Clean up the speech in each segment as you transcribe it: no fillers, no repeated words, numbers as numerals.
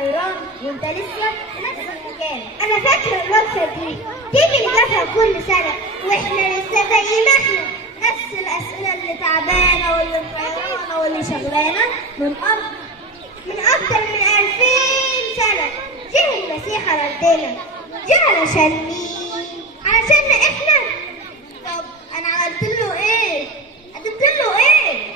حيران وانت لسه في نفس المكان. انا فاكره الوقفه دي تيجي نجيبها كل سنه واحنا لسه زي ما احنا، نفس الاسئله اللي تعبانه واللي محيرانه واللي شغلانه من اكتر من 2000 سنه. جه المسيح ردنا، جه علشان مين؟ علشاننا احنا. طب انا عملت له ايه؟ قدمت له ايه؟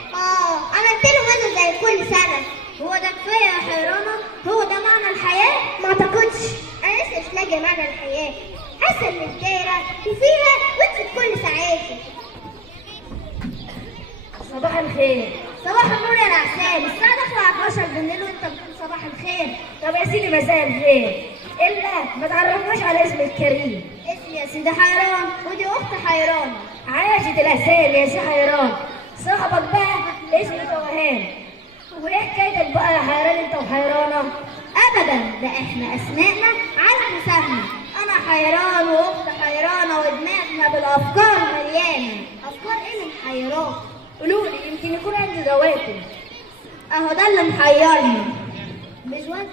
عملت له مثلا زي كل سنه. هو ده كفايه يا حيرانه؟ هو ده معنى الحياه؟ ما اعتقدش. انا لسه مش لاقي معنى الحياه. حاسه ان الدايره وفيها وانت بكل سعادتي. صباح الخير. صباح النور يا نعسان، الساعه داخله على 12 بالليل وانت بتقول صباح الخير. طب يا سيدي مساء الخير، الا ما تعرفناش على اسم الكريم. اسمي يا سيدي حيران ودي اخت حيرانه. عاشت الاسامي يا سي حيران. صاحبك بقى اسمه توهان. وايه حكايتك بقى يا حيران انت وحيرانه؟ ابدا، ده احنا اسمائنا على مساهمه. انا حيران واخت حيرانه ودماغنا بالافكار مليانه. افكار ايه اللي محيراه؟ قولوا لي يمكن يكون عندي جواتب. اهو ده اللي محيرني. بجوات؟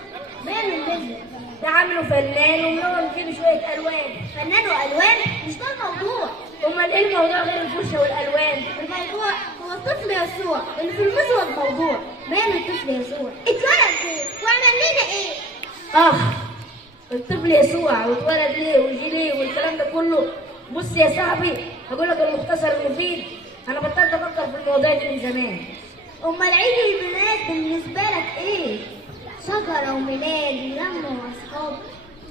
ماله البزر؟ ده عامله فنان وملون فيه بشويه الوان. فنان والوان؟ مش ده الموضوع. امال ايه الموضوع غير الفرشه والالوان؟ الموضوع هو الطفل يسوع اللي في المزود. موضوع ماله الطفل يسوع؟ اتولد ليه؟ وعمل لنا ايه؟ الطفل يسوع واتولد ليه ويجي ليه والكلام ده كله. بص يا صاحبي هقول لك المختصر المفيد. انا بطلت افكر في المواضيع دي من زمان. امال عيد الميلاد بالنسبه لك ايه؟ شجره وميلاد ولمه واصحاب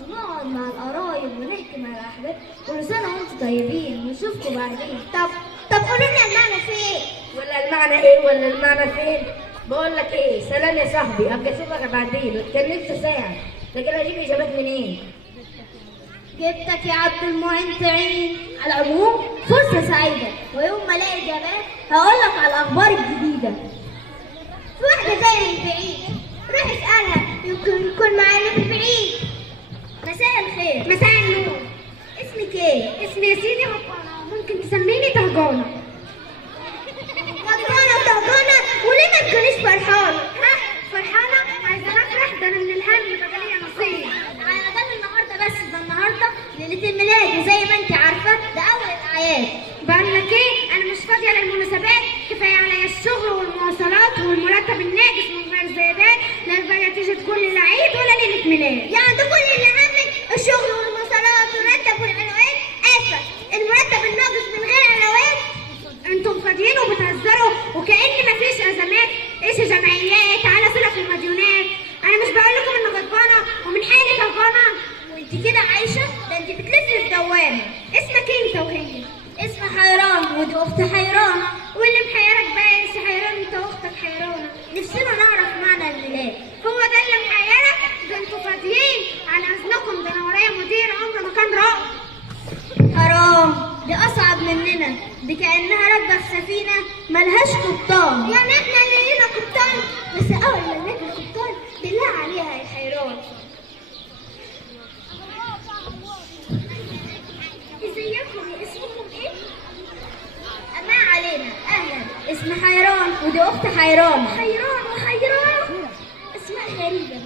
ونقعد مع القرايب ونحكي مع الاحباب. كل سنه وانتم طيبين ونشوفكم بعدين. طب قولوا لنا المعنى في ايه؟ ولا المعنى ايه ولا المعنى فين؟ بقول لك ايه، سلام يا صاحبي، ابقى اشوفك بعدين. كان نفسي اساعد لكن اجيب اجابات منين؟ جبتك يا عبد المعين تعين. على العموم فرصه سعيده، ويوم ما الاقي اجابات هقول لك على الاخبار الجديده. في واحده زي البعيد، روح اسالها يمكن يكون معانا في البعيد. مساء الخير. مساء النور. اسمك ايه؟ اسمي يا سيدي هبانة، ممكن تسميني تهجانة. تهجانة وليه ما تكونيش فرحانة؟ فرحانة؟ عايزة افرح، ده انا من الهم بقى ليا نصيب. على ده النهارده بس، ده النهارده ليلة الميلاد وزي ما انت عارفة ده أول الأعياد. بقول لك ايه، انا مش فاضية للمناسبات، كفاية عليا الشغل والمواصلات والمرتب الناقص من غير زيادات، لا الباقي تيجي تقول لي لا عيد ولا ليلة ميلاد. يعني ده كل اللي همك الشغل والمواصلات والمرتب والعنوان؟ آسفة، المرتب الناقص من غير عنوان؟ انتم فاضيين وبتهزروا وكأن مفيش ازمات. ايش جمعيات على صلة في المديونات. انا مش بقول لكم انه غضبانة ومن حالي غضبانة. وانت كده عايشة؟ ده انت بتلفي في دوامة. اسمك انت وهي؟ اسمي حيران ودي اخت حيرانة. واللي محيرك بقى يا سي حيران انت واختك حيرانة؟ نفسنا نعرف معنى الميلاد. هو ده اللي محيرك؟ ده انتوا فاضيين على اذنكم، ده انا ورايا مدير عمره ما كان راقي. حرام، دي اصعب مننا، دي كانها راكبه في سفينه ملهاش قبطان. يعني احنا اللي لينا قبطان؟ بس اول ما نلاقي قبطان بالله عليها يا حيران. ازيكم، اسمكم ايه؟ ما علينا، اهلا، اسمي حيران ودي اخت حيران. حيران وحيران، اسماء غريبه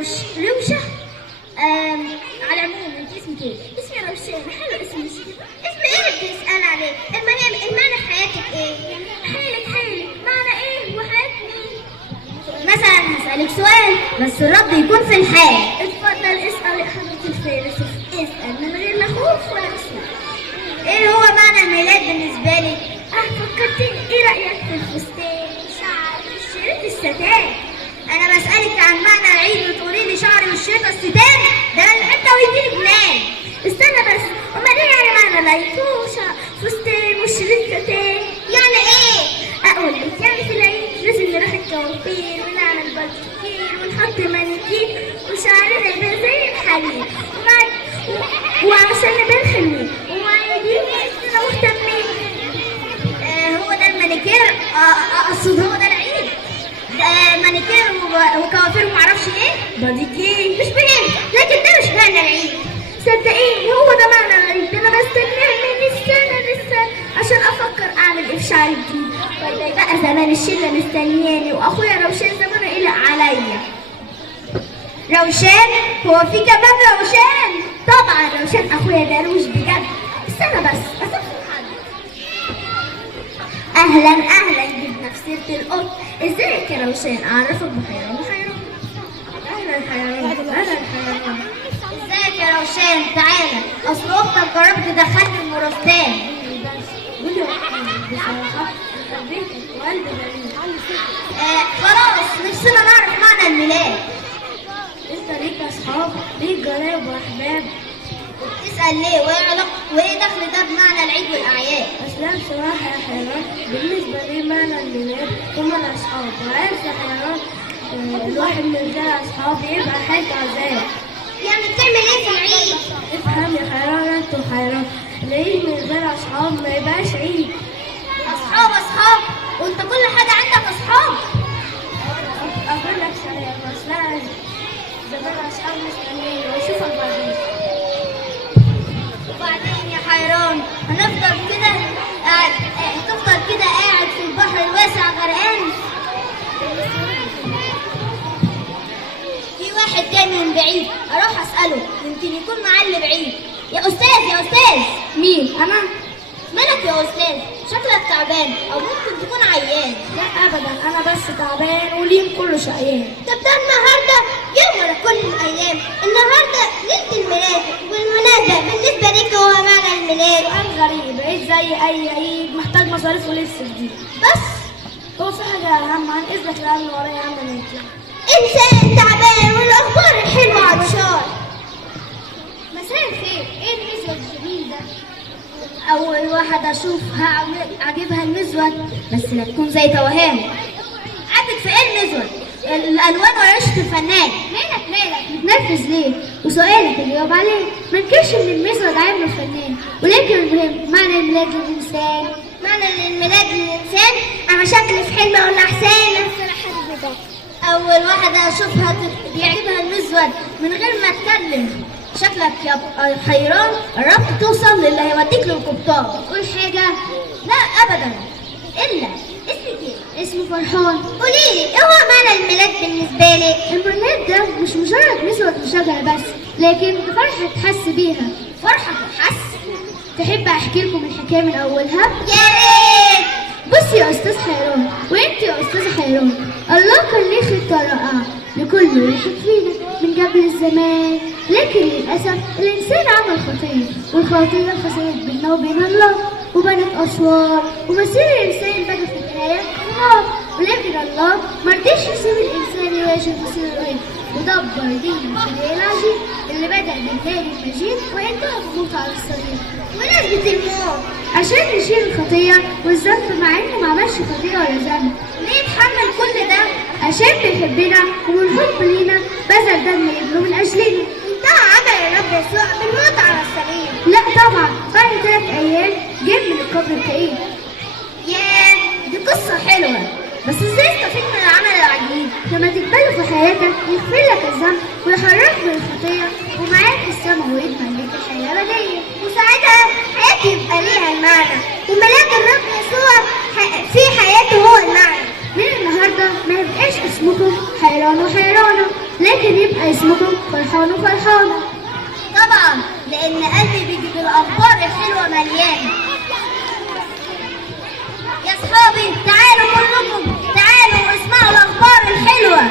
بس. روشه. على العموم انت اسمك ايه؟ اسمي روشان. حلو اسمك. اسم ايه اللي بتسأل عليه؟ المعنى في حياتك ايه؟ حالك معنى ايه وحياتك ايه؟ مثلا هسألك سؤال بس الرد يكون في الحال. اتفضل اسأل يا حضرة الفيلسوف. اسأل من غير لا خوف ولا اسمع. ايه هو معنى الميلاد بالنسبة لك؟ فكرتني، ايه رأيك في الفستان، شعر، شريط الستان؟ انا بسألك عن معنى العيد وتقولي لي شعري والشريط الستان؟ ده انا حتى ويديلي جنان. استنى بس، امال ايه يعني معنى العيد؟ فستان والشريط ستان يعني ايه؟ اقول لك، يعني في العيد لازم نروح الكوافير ونعمل بلطيكير ونحط مانيكير وشعرنا يبقى زي الحليب وعشان نبان حلوين ومعيدين نحسنا مهتمين. هو ده المانيكير؟ اقصد هو ده العيد؟ ده مانيكير وكوافير ومعرفش ايه؟ باديكير. مش مهم، لكن ده مش معنى العيد. صدقيني هو ده معنى العيد. انا بستناه من السنة للسنة عشان افكر اعمل ايه في شعري جديد. بقى زمان الشلة مستنياني واخويا روشان زمانه قلق عليا. روشان؟ هو في كمان روشان؟ طبعا روشان اخويا دروش بجد. استنى بس اسف حد. اهلا جبنا في سيرة القط. ازيك يا روشان؟ اعرفك بحيران وحيران. اهلا حيران. ازيك يا روشان؟ تعالى اصل اختك جربت تدخلني المرستان. خلاص نفسنا نعرف معنى الميلاد. انت ليك اصحاب؟ ليك جرايب واحباب؟ تسأل ليه؟ وايه دخل ده بمعنى العيد والاعياد؟ اصلا بصراحه يا حيران بالنسبه لي معنى الميلاد هم الاصحاب، وعارف يا حيران الواحد من غير اصحاب يبقى حاجه عذاب. يعني بتعمل ايه في العيد؟ افهم يا حيران انت وحيران، العيد من غير اصحاب ما يبقاش عيد. اصحاب وانت كل حاجه عندك اصحاب؟ اقول لك سلام بس لا زمان اصحاب مستنيين واشوفك بعدين. وبعدين يا حيران هنفضل كده قاعد في البحر الواسع غرقان؟ في واحد جاي من بعيد اروح اساله يمكن يكون معاه اللي بعيد. يا استاذ. مين؟ انا؟ مالك يا استاذ؟ شكلك تعبان او ممكن تكون عيان. لا ابدا انا بس تعبان وليم كله شقيان. طب ده النهارده يوم ولا كل الايام؟ النهارده ليله الميلاد، والمناسبه بالنسبه ليك هو معنى الميلاد. سؤال غريب، عيد زي اي عيد محتاج مصاريف ولبس جديد. بس هو في حاجه اهم عن اثبت العلم ورايا عم نطلع. انسان تعبان والاخبار الحلوه عطشان. مساء الخير، ايه المزود الجميل ده؟ اول واحده اشوفها عاجبها المزود، بس لا تكون زي توهان. عندك في ايه المزود؟ الالوان ورشه الفنان. مالك متنرفز ليه؟ وسؤالك اللي جاوب عليه. ما انكرش ان المزود عيب الفنان، ولكن المهم معنى الميلاد للانسان. معنى الميلاد للانسان؟ انا شكلي في حلم ولا احسان؟ اول واحده اشوفها بيعجبها المزود من غير ما اتكلم. شكلك يا حيران قربت توصل للي هيوديك للقبطان. قول حاجه. لا ابدا. الا اسمك ايه؟ اسمه فرحان. قوليلي ايه هو معنى الميلاد بالنسبه لك؟ الميلاد ده مش مجرد مزود مشجع بس، لكن فرحه تحس بيها. فرحه تحس؟ تحب احكي لكم الحكايه من اولها؟ يا ريت. بصي يا استاذ حيران وانت يا استاذه حيران، الله كان ليه خطه رائعه لكل واحد فينا من قبل الزمان، لكن للاسف الانسان عمل خطيه، والخطيه خسرت بيننا وبين الله وبنت اسوار، ومصير الانسان بقى في النهايه النار. ولكن الله مرضيش يسيب الانسان يعيش في مصير الغيب، ودبر دين الخلية العجيب اللي بدأ بالهادي المجيد وانتهى بموت على الصليب. ونسبة الموت عشان نشيل الخطية والذنب مع انه ما عملش خطية ولا ذنب. ليه اتحمل كل ده؟ عشان بيحبنا ومن حب لينا بذل دم ابنه من اجلنا. انتهى عمل الرب يسوع بالموت على الصليب. لا طبعا، بعد 3 ايام جه من القبر الكئيب. ياه دي قصة حلوة، بس ازاي استفيد من العمل العجيب؟ لما تقبله في حياتك يغفر لك الذنب ويحررك من الخطية ومعاك السما ويضمن لك الحياة الأبدية، وساعتها حياتي يبقى ليها المعنى، وملاك الرب يسوع في حياته هو المعنى. من النهارده ما يبقاش اسمكم حيران وحيرانة، لكن يبقى اسمكم فرحان وفرحانة. طبعا لأن قلبي بيجي بالأخبار الحلوة مليان. يا صحابي تعالوا كلكم، تعالوا اسمعوا الأخبار الحلوة.